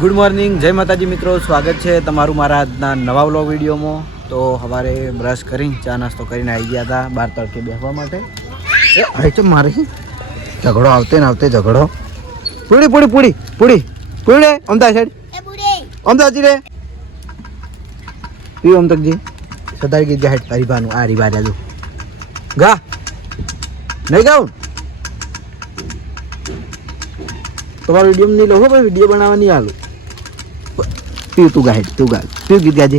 Good morning, જય માતાજી મિત્રો, સ્વાગત છે તમારું મારા આજના નવા વ્લોગ વિડીયોમાં. તો સવારે બ્રશ કરીને ચા નાસ્તો કરીને આવી ગયા હતા બહાર તડકે બેસવા માટે. એ તો મારે ઝઘડો આવતે ને આવતે ઝઘડો. પૂડી પૂડી પૂડી પૂડી પૂડી અમદાવાદ સાઈડ અમદાવાદ રે પીવું અમતકજી સદાઈ ગઈ જાહેર હરીબાનું આ હરીબા જાજુ ગા નહીં ગાઉં તમારો વિડીયો નહીં લો ભાઈ, વિડીયો બનાવવા નહીં આલું. પીવું તું ગાહેડ તું ગા પીવું ગીત ગાજે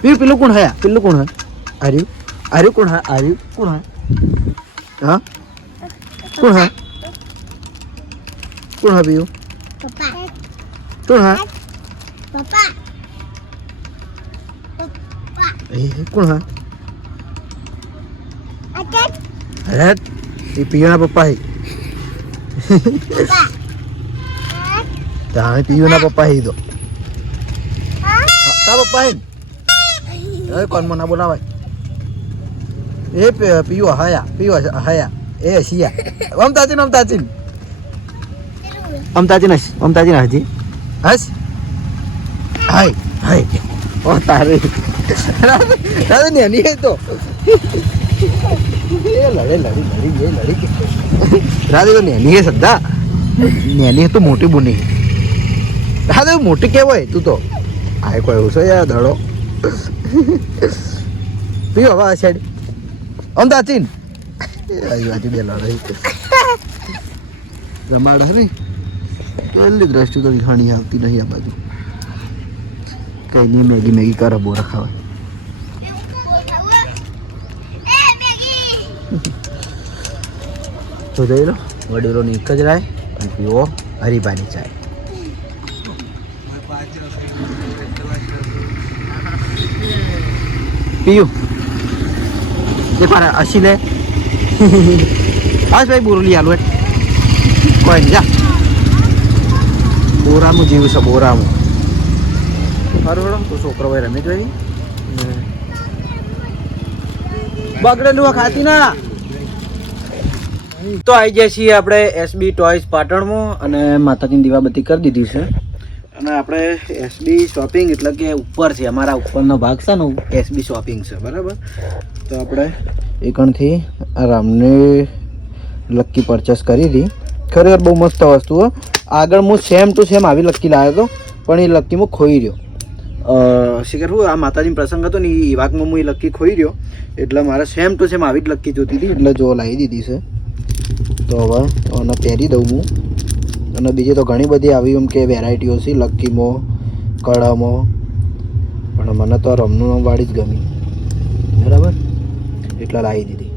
પીવું. પેલું કોણ હયા પેલું કોણ હે આર્યું આર્યું કોણ હે આર્યું કોણ હે હા કોણ હે કોણ હે પીવું કોણ હે કોણ હે અરે એ પીવાના પપ્પા હે તાણે પીવાના પપ્પા હે તો તા પપ્પા હે એ કોણ મને બોલાવાય એ પીવો હયા પીવો હયા એ સિયા અમતાચીન હજી હસ હાય હાય ઓ તારે તારે ને નહીં તો લડી રાધે તો નેની હે સદ્દા નેની તો મોટી બુની રાધે મોટી કહેવાય તું તો આ કોઈ એવું છે યાર દડો પીઓ હવે આ સાઈડ અમદાચીન આજે બે લડાઈ રમાડ હે પહેલી દ્રષ્ટિ તો ઘણી આવતી નહીં આ બાજુ કઈ નહીં મેગી કરે બો રખાવાય. તો જોઈ લો વડીલોની એક જ રાય અને પીવો હરીબાની ચાય. પીયું એક વાર અસી લે હા ભાઈ બોરલી આલુ કોઈ નહીં જા બોરાનું જીવ છે બોરાનું. સારું મેડમ તો છોકરો ભાઈ રમે જોઈ બગડેલું ખાતી ના. તો આવી જાય છીએ આપણે એસબી ટોયસ પાટણમાં અને માતાજીની દીવાબત્તી કરી દીધી છે અને આપણે એસબી શોપિંગ એટલે કે ઉપર છે અમારા ઉપરનો ભાગ છે ને એસબી શોપિંગ છે બરાબર. તો આપણે એકણથી આ રામની લક્કી પરચેસ કરી હતી. ખરેખર બહુ મસ્ત વસ્તુ હોય. આગળ હું સેમ ટુ સેમ આવી લક્કી લાવ્યો હતો પણ એ લક્કીમાં ખોઈ રહ્યો. શીખર હું આ માતાજીનો પ્રસંગ હતો ને એ વાકમાં હું એ લક્કી ખોઈ રહ્યો એટલે મારે સેમ ટુ સેમ આવી જ લક્કી જોતી હતી એટલે જો લાવી દીધી છે. તો હવે એને પહેરી દઉં હું. અને બીજી તો ઘણી બધી આવી એમ કે વેરાયટીઓ છે લક્કીમાં કળામાં પણ મને તો રમનું વાળી જ ગમી બરાબર એટલે લાવી દીધી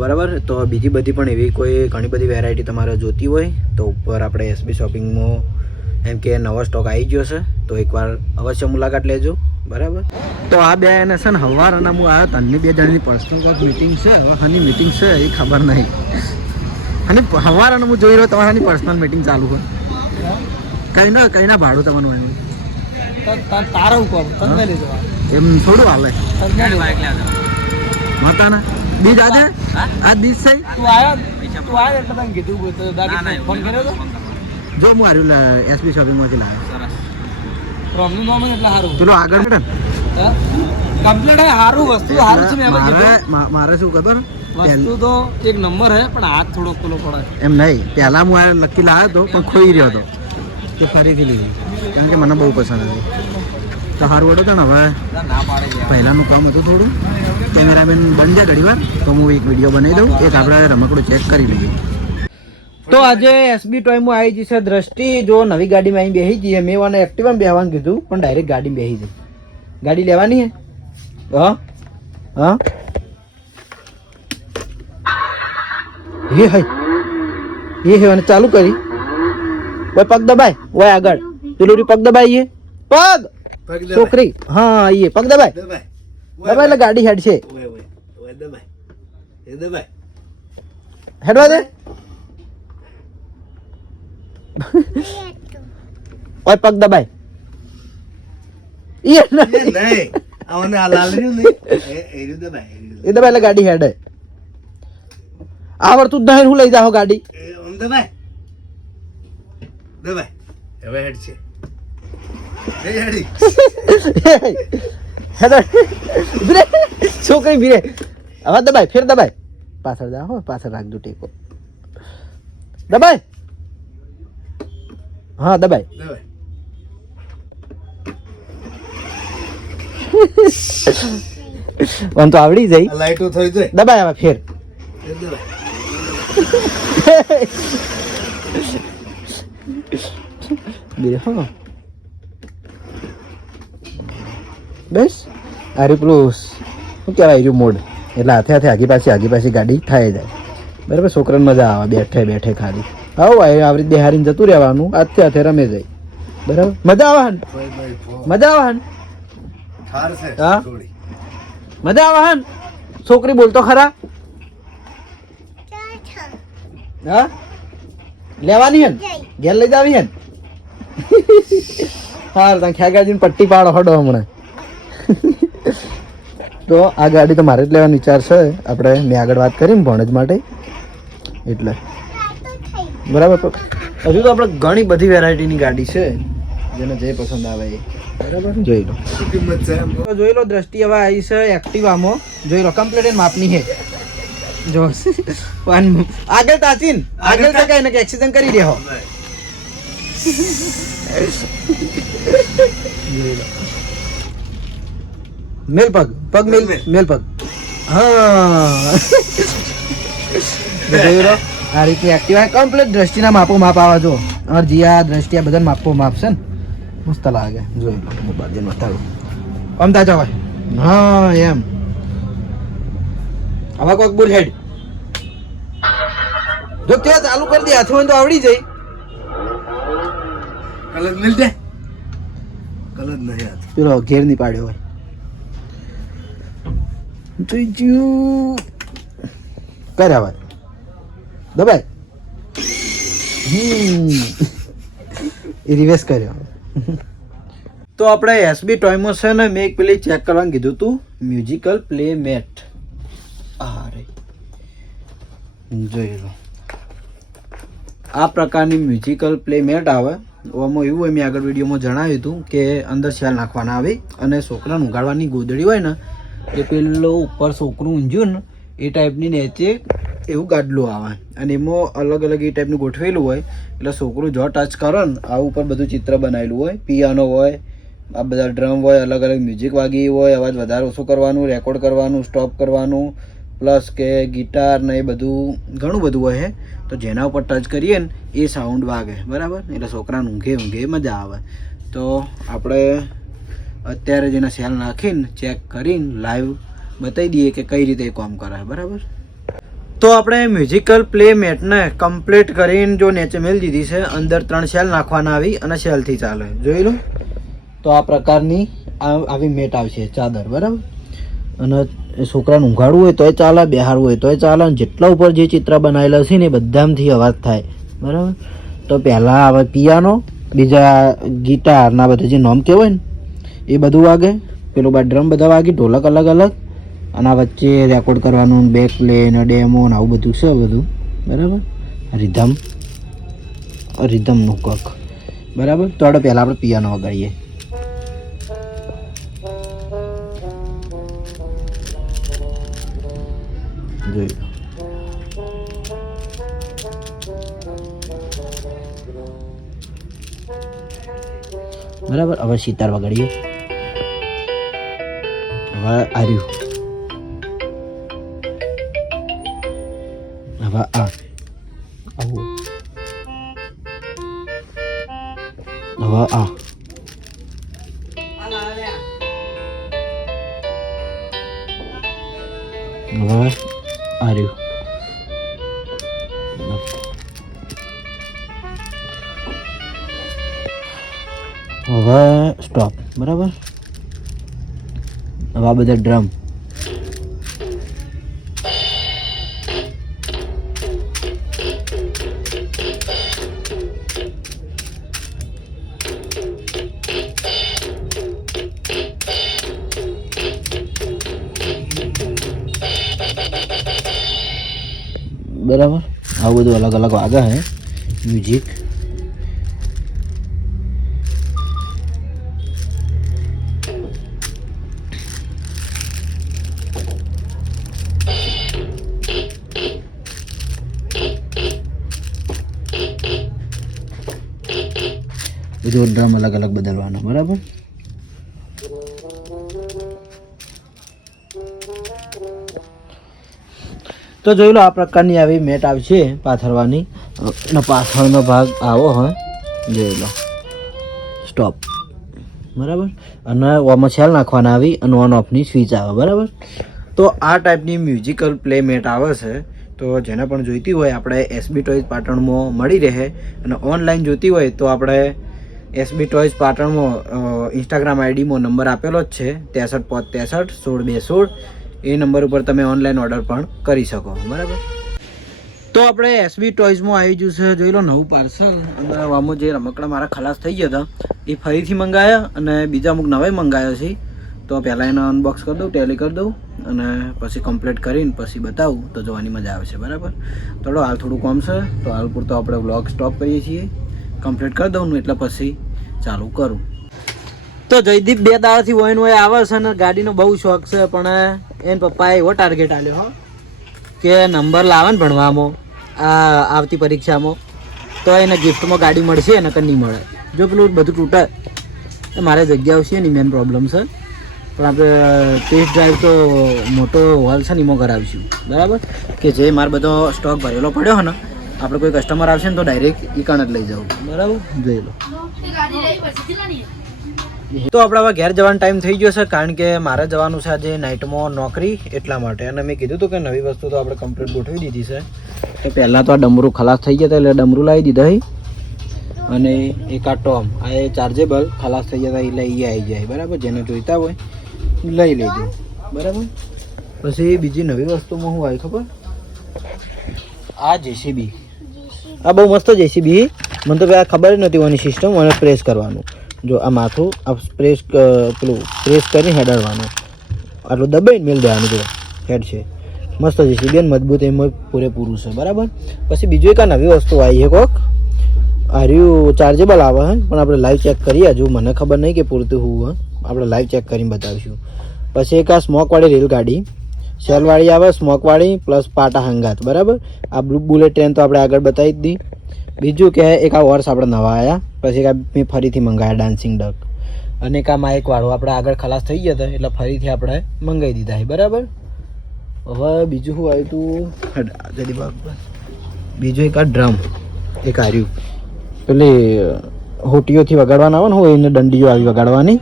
બરાબર. તો બીજી બધી પણ એવી કોઈ ઘણી બધી વેરાયટી તમારે જોતી હોય તો ઉપર આપણે એસબી શોપિંગમાં એમ કે નવો સ્ટોક આવી ગયો છે તો એકવાર અવશ્ય મુલાકાત લેજો બરાબર. તો આ બે એને છે ને સવાર અને હું આવ્યો તનની બે જણની પર્સનલ મિટિંગ છે. હવે આની મિટિંગ છે એ ખબર નહીં અને સવાર અને હું જોઈ રહ્યો તમારાની પર્સનલ મિટિંગ ચાલુ હોય કઈ ના ભાડું તમારું એનું તારા ઉપર એમ થોડું આવે માતાના બીજ આજે આ બીજ છે જો હું હાર્યું એસબી શોપિંગમાંથી લાવ્યો પેલો આગળ મારે શું ખબર વસ્તુ તો એક નંબર હે પણ હાથ થોડો પેલો પડે એમ નહીં. પહેલા હું આ લકી લાવ્યો હતો પણ ખોઈ રહ્યો હતો તે ફરીથી લીધી કારણ કે મને બહુ પસંદ હતી. તો સારું વડું હતો ને હવે પહેલાંનું કામ હતું થોડું કેમેરામેન બની જાય ઘણી વાર તો હું એક વિડીયો બનાવી દઉં એક આપણે રમકડું ચેક કરી લઈએ. તો આજે એસબી ટોયમાં આવી જશે દ્રષ્ટિ. જો નવી ગાડીમાં અહીં બેસી જઈએ મેં મને એક્ટિવામાં બેસવાનું કીધું પણ ડાયરેક્ટ ગાડીમાં બેસી જાય. ગાડી લેવાની હે હા હા એ હે અને ચાલુ કરી ઓય પગ દબાય ઓય આગળ પેલું પગ દબાઈએ પગ છોકરી હા એ પગ દબાય દબાય એટલે ગાડી હેડ છે હેડવા દે ઓય પગ દબાય એ નહીં આવને આ લાલ્યું નહીં એ દબાય એટલે ગાડી હેડે આવડતું જ નહીં હું લઈ જાઓ ગાડી દબાય હવે હેડ છે નહીં હેડી બ્રે છોકરી ભીરે હવે દબાય ફેર દબાય પાછળ જા હો પાછળ રાખજો ટેકો દબાય હા દબાય દબાય આમ તો આવડી જાય આ લાઈટો થઈ જાય દબાય હવે ફેર એ દબાય બે હો બસ આ પેલું શું કહેવાય રહ્યું મોડ એટલે હાથે હાથે આગી પાછી ગાડી થાય જાય બરાબર છોકરાને મજા આવે બેઠે બેઠે ખાલી આવો આવી રીતે બેહારીને જતું રહેવાનું હાથે હાથે રમે જાય બરાબર મજા આવે હન ભાઈ ભાઈ ફો મજા આવે હન ઠાર છે હા? થોડી મજા આવે હન છોકરી બોલતો ખરા હા લેવાની હન ઘેર લઈ જાવી હન હા તમે ખ્યાગાજીને પટ્ટી પાડો હડો હમણાં તો આ ગાડી તો મારે જ લેવાનો વિચાર છે આપણે મેં આગળ વાત કરી ને ભણજ માટે એટલે બરાબર તો હજુ તો આપણે ઘણી બધી વેરાયટીની ગાડી છે જેને જે પસંદ આવે એ બરાબર જોઈ લો શું કિંમત છે એમ તો જોઈ લો દ્રષ્ટિ હવે આવી છે એક્ટિવામાં જોઈ લો કમ્પ્લીટ માપની છે જો આગળ તાચીન આગળ તકાય ને કે એક્સિડન્ટ કરી દેહો જોઈ લો મેલ પગ પગ મેલ મેલ પગ હા જોઈ લો આ રીતની એક્ટિવા કમ્પ્લીટ દ્રષ્ટિના માપો માપ આવે જો જીયા દ્રષ્ટિ આ બધા માપો માપ છે ને મસ્ત લાગે જોઈ લો મોબાઈલ જઈને બતાવું આમ તાજા હોય હા એમ હવે કોઈક બોલ હેડ જો ત્યાં ચાલુ કરી દે હાથમાં તો આવડી જાય કલર મિલ જાય કલર નહીં આતો પેલો ઘેર ની પાડ્યો હોય જોઈ જ્યું કર્યા હોય દબાય એ રિવેસ કર્યો તો આપણે એસબી ટોયમાં છે ને મેં એક પેલી ચેક કરવાનું કીધું હતું મ્યુઝિકલ પ્લે મેટ આ રે જોઈ લો આ પ્રકારની મ્યુઝિકલ પ્લે મેટ આવે આમાં એવું હોય મેં આગળ વિડીયોમાં જણાવ્યું હતું કે અંદર શેલ નાખવાના આવે અને છોકરાને ઉગાડવાની ગોદડી હોય ને એ પેલો ઉપર છોકરું ઊંઝ્યું ને એ ટાઈપની નીચે એવું ગાડલું આવે અને એમાં અલગ અલગ એ ટાઈપનું ગોઠવેલું હોય એટલે છોકરું જો ટચ કરે ને આ ઉપર બધું ચિત્ર બનાવેલું હોય પિયાનો હોય આ બધા ડ્રમ હોય અલગ અલગ મ્યુઝિક વાગી હોય અવાજ વધારે ઓછું કરવાનું રેકોર્ડ કરવાનું સ્ટોપ કરવાનું પ્લસ કે ગિટાર ને એ બધું ઘણું બધું હોય તો જેના ઉપર ટચ કરીએ ને એ સાઉન્ડ વાગે બરાબર એટલે છોકરાને ઊંઘે મજા આવે તો આપણે અત્યારે જેના સેલ નાખીને ચેક કરીને લાઈવ બતાવી દઈએ કે કઈ રીતે એ કામ કરાય બરાબર તો આપણે મ્યુઝિકલ પ્લે મેટને કમ્પ્લીટ કરીને જો નીચે મેલ દીધી છે અંદર 3 સેલ નાખવાના આવી અને સેલથી ચાલે જોઈ લો તો આ પ્રકારની આવી મેટ આવશે ચાદર બરાબર અને છોકરાને ઊંઘાડવું હોય તોય ચાલે બેહારવું હોય તોય ચાલે અને જેટલા ઉપર જે ચિત્ર બનાવેલા છે ને એ બધામાંથી અવાજ થાય બરાબર તો પહેલાં આવે પિયાનો બીજા ગિટારના બધા જે નોમ કહેવાય ને એ બધું વાગે પેલું બા ડ્રમ બધા વાગે ઢોલક અલગ અલગ અને આ વચ્ચે રેકોર્ડ કરવાનું બેક પ્લે ને ડેમો ને આવું બધું છે બધું બરાબર રિધમનું કક બરાબર તો આપણે પહેલાં આપણે પિયાનો વગાડીએ જોઈ લો બરાબર હવે સિતાર વગાડીએ હવે આર્યું હવે આવું હવે હવે આર્યું હવે સ્ટોપ બરાબર હવે આ બધા ડ્રમ બરાબર આવું બધું અલગ અલગ વાગે હે મ્યુઝિક બધું ડ્રમ અલગ અલગ બદલવાના, બરાબર. તો જોઈ લો આ પ્રકારની આવી મેટ આવશે પાથરવાની અને પાછળનો ભાગ આવો હોય, જોઈ લો સ્ટોપ, બરાબર. અને ઓમાં સેલ નાખવાના આવી અને ઓન ઓફની સ્વિચ આવે, બરાબર. તો આ ટાઈપની મ્યુઝિકલ પ્લે મેટ આવે છે. તો જેને પણ જોઈતી હોય આપણે એસબી ટોયઝ પાટણમાં મળી રહે, અને ઓનલાઈન જોઈતી હોય તો આપણે એસબી ટોયઝ પાટણમાં ઇન્સ્ટાગ્રામ આઈડીમાં નંબર આપેલો જ છે 63 16 એ નંબર ઉપર તમે ઓનલાઈન ઓર્ડર પણ કરી શકો, બરાબર. તો આપણે એસબી ટોયઝમાં આવી ગયું છે, જોઈ લો નવું પાર્સલ. અને આમાં જે રમકડા મારા ખલાસ થઈ ગયા હતા એ ફરીથી મંગાવ્યા અને બીજા અમુક નવા મંગાવ્યા છે. તો પહેલાં એને અનબોક્સ કરી દઉં, ટેલી કરી દઉં અને પછી કમ્પ્લીટ કરીને પછી બતાવું તો જોવાની મજા આવશે, બરાબર. થોડો હાલ થોડું કામ છે તો હાલ પૂરતો આપણે વ્લોગ સ્ટોપ કરીએ છીએ, કમ્પ્લીટ કરી દઉં એટલે પછી ચાલુ કરું. તો જયદીપ 2 દાડાથી વોઈન હોય આવે છે અને ગાડીનો બહુ શોખ છે, પણ એને પપ્પાએ એવો ટાર્ગેટ આપ્યો હો કે નંબર લાવે ને ભણવામાં આવતી પરીક્ષામાં તો એને ગિફ્ટમાં ગાડી મળશે અને કંઈ નહીં મળે. જો પેલું બધું તૂટે તો મારે જગ્યા આવશે નહીં, મેન પ્રોબ્લેમ છે. પણ આપણે ટેસ્ટ ડ્રાઈવ તો મોટો હોલ છે ને એમાં કરાવીશું, બરાબર. કે જે મારો બધો સ્ટોક ભરેલો પડ્યો હોય ને, આપણે કોઈ કસ્ટમર આવશે ને તો ડાયરેક્ટ ઈકાણ જ લઈ જાઉં, બરાબર. જોઈ લો. તો આપણે હવે ઘેર જવાનો ટાઈમ થઈ ગયો છે, કારણ કે મારે જવાનું છે આજે નાઇટમાં નોકરી, એટલા માટે. અને મેં કીધું હતું કે નવી વસ્તુ તો આપણે કમ્પ્લીટ ગોઠવી દીધી છે. તો પહેલાં તો આ ડમરું ખલાસ થઈ ગયા હતા એટલે ડમરું લાવી દીધા. અને એક આ ટોમ આ એ ચાર્જેબલ ખલાસ થઈ જતા એટલે એ આવી જાય, બરાબર. જેને જોઈતા હોય લઈ લેજો, બરાબર. પછી બીજી નવી વસ્તુમાં શું આવી ખબર, આ જેસીબી. આ બહુ મસ્ત જેસીબી. મને તો આ ખબર જ નથી ઓની સિસ્ટમ, અને પ્રેસ કરવાનું. જો આ માથું આ પ્રેસ પેલું પ્રેસ કરીને હેડાડવાનું, આટલું દબાઈને મેળ દેવાનું. જો હેડ છે મસ્ત જેસીબી અને મજબૂત એમાં પૂરેપૂરું છે, બરાબર. પછી બીજું એક આ નવી વસ્તુ આવી છે કોક, આર્યું ચાર્જેબલ આવે હે, પણ આપણે લાઈવ ચેક કરીએ. હજુ મને ખબર નહીં કે પૂરતું હું આપણે લાઈવ ચેક કરીને બતાવીશું. પછી એક આ સ્મોકવાળી રેલગાડી, સેલવાળી આવે, સ્મોકવાળી પ્લસ પાટા હંગાત, બરાબર. આ બુલેટ ટ્રેન તો આપણે આગળ બતાવી જ દી. બીજું કે એક આ હોર્સ આપણે નવા આવ્યા. પછી એક આ મેં ફરીથી મંગાવ્યા ડાન્સિંગ ડક, અને એક આ માઇકવાળું આપણે આગળ ખલાસ થઈ ગયા હતા એટલે ફરીથી આપણે મંગાવી દીધા છે, બરાબર. હવે બીજું શું આવ્યું હતું, બીજું એક આ ડ્રમ, એક આર્યું પેલી હોટીઓથી વગાડવાના આવે ને, હું એને દંડીઓ આવી વગાડવાની,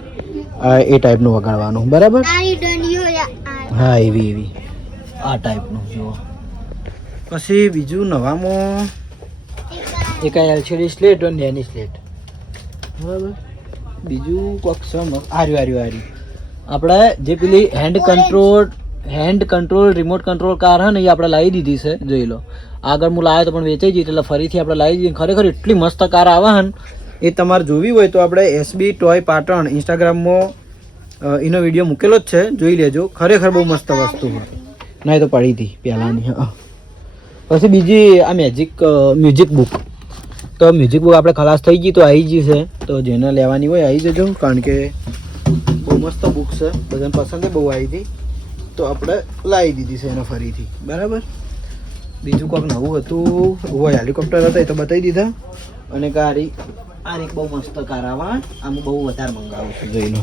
એ ટાઈપનું વગાડવાનું, બરાબર. હા એવી આ ટાઈપનું જુઓ. પછી બીજું નવામાં એક આ એલસીડી સ્લેટ અને એની સ્લેટ, બરાબર. બીજું કોક આર્યું આપણે જે પેલી hand control remote control car હે ને એ આપણે લાવી દીધી છે, જોઈ લો. આગળ હું લાવ્યો તો પણ વેચાઈ ગઈ એટલે ફરીથી આપણે લાવી દીધી. ખરેખર એટલી મસ્ત કાર આવે ને, એ તમારે જોવી હોય તો આપણે એસબી ટોય પાટણ ઇન્સ્ટાગ્રામમાં એનો વિડીયો મૂકેલો જ છે, જોઈ લેજો. ખરેખર બહુ મસ્ત વસ્તુ હોય, ના એ તો પડી હતી પહેલાંની. પછી બીજી આ મ્યુઝિક બુક. તો મ્યુઝિક બુક આપણે ખલાસ થઈ ગઈ તો આવી ગઈ છે, તો જેને લેવાની હોય આવી જજો, કારણ કે બહુ મસ્ત બુક છે, બધાને પસંદ બહુ આવી હતી તો આપણે લાવી દીધી છે એને ફરીથી, બરાબર. બીજું કોઈક નવું હતું હોય, હેલિકોપ્ટર હતા એ તો બતાવી દીધા. અને આ એક બહુ મસ્ત કાર આવા, આમ બહુ વધારે મંગાવું છું, જોઈ લો.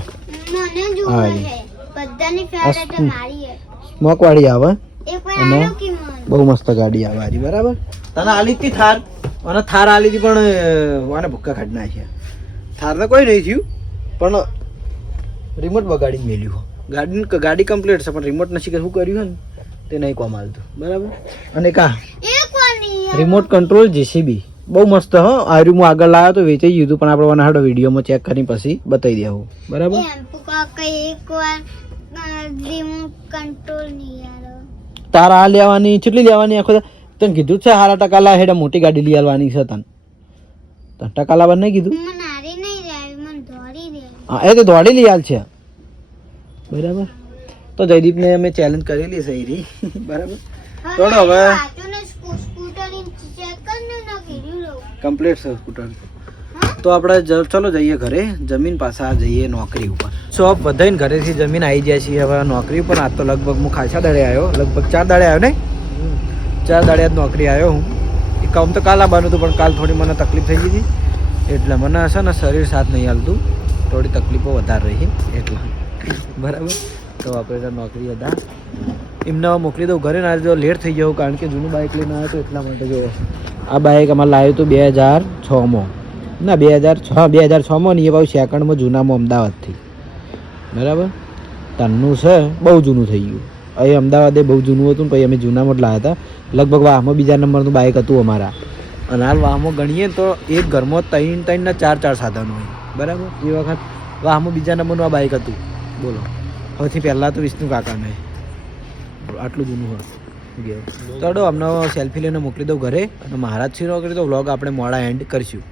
સ્મોકવાળી આવે અને બહુ મસ્ત ગાડી આવે આરી, બરાબર. તને આલી હતી થાર, અને થાર આલી હતી પણ આને ભૂક્કા કાઢી નાખ્યા. થારને કોઈ નહીં થયું, પણ રિમોટ બગાડી મેલ્યું. ગાડી કમ્પ્લીટ છે પણ રિમોટ નથી કે શું કર્યું ને તે નહીં કોમ હાલતું, બરાબર. અને કા રિમોટ કંટ્રોલ જેસીબી બહુ મસ્ત હો. આર્યું હું આગળ લાવ્યો તો વેચાઈ ગયું હતું, પણ આપણે વનાડો વિડીયોમાં ચેક કરીને પછી બતાવી દેવું, બરાબર. તારા આ લેવાની કેટલી લેવાની આખો તને કીધું છે હારા ટકા લા હેડા મોટી ગાડી લઈ આવવાની છે તને ટકા લાવવા નહીં કીધું. હા એ તો દોડી લઈ આલ છે, બરાબર. તો જયદીપને અમે ચેલેન્જ કરેલી છે એરી, બરાબર. થોડો હવે કમ્પ્લીટ છે સ્કૂટર. તો આપણે ચલો જઈએ ઘરે, જમીન પાછા જઈએ નોકરી ઉપર. શોપ વધાઈને ઘરેથી જમીન આવી જાય છે હવે નોકરી ઉપર. આજ તો લગભગ હું ખાસા દાડે આવ્યો, લગભગ 4 દાડે આવ્યો ને, 4 દાડે જ નોકરી આવ્યો હું. કામ તો કાલ આવવાનું હતું પણ કાલ થોડી મને તકલીફ થઈ ગઈ હતી એટલે મને છે ને શરીર સાથ નહીં હાલતું, થોડી તકલીફો વધારે રહી એટલે બરાબર. તો આપણે તો નોકરી હતા એમને મોકલી દઉં ઘરે. ના જો લેટ થઈ ગયો કારણ કે જૂનું બાઇક લઈને આવ્યો તો એટલા માટે. જો આ બાઇક અમારે લાવ્યું હતું 2006માં, ના 2006માં નહીં, એ પાછું સેકન્ડમાં જૂનામાં અમદાવાદથી, બરાબર. તન્નું છે બહુ જૂનું થઈ ગયું. અહીં અમદાવાદે બહુ જૂનું હતું ને પછી અમે જૂનામાં જ લાવ્યા હતા. લગભગ વાહમાં બીજા નંબરનું બાઇક હતું અમારા. અને હાલ વાહમાં ગણીએ તો એક ઘરમાં 3 ને 4 સાધનો હોય, બરાબર. એ વખત વાહમાં બીજા નંબરનું આ બાઇક હતું. બોલો, સૌથી પહેલાં તો વિષ્ણુ કાકાને આટલું જૂનું હોય. તો અમને સેલ્ફી લઈને મોકલી દઉં ઘરે અને મહારાજશ્રીનો કરી તો વ્લોગ આપણે મોડા એન્ડ કરીશું.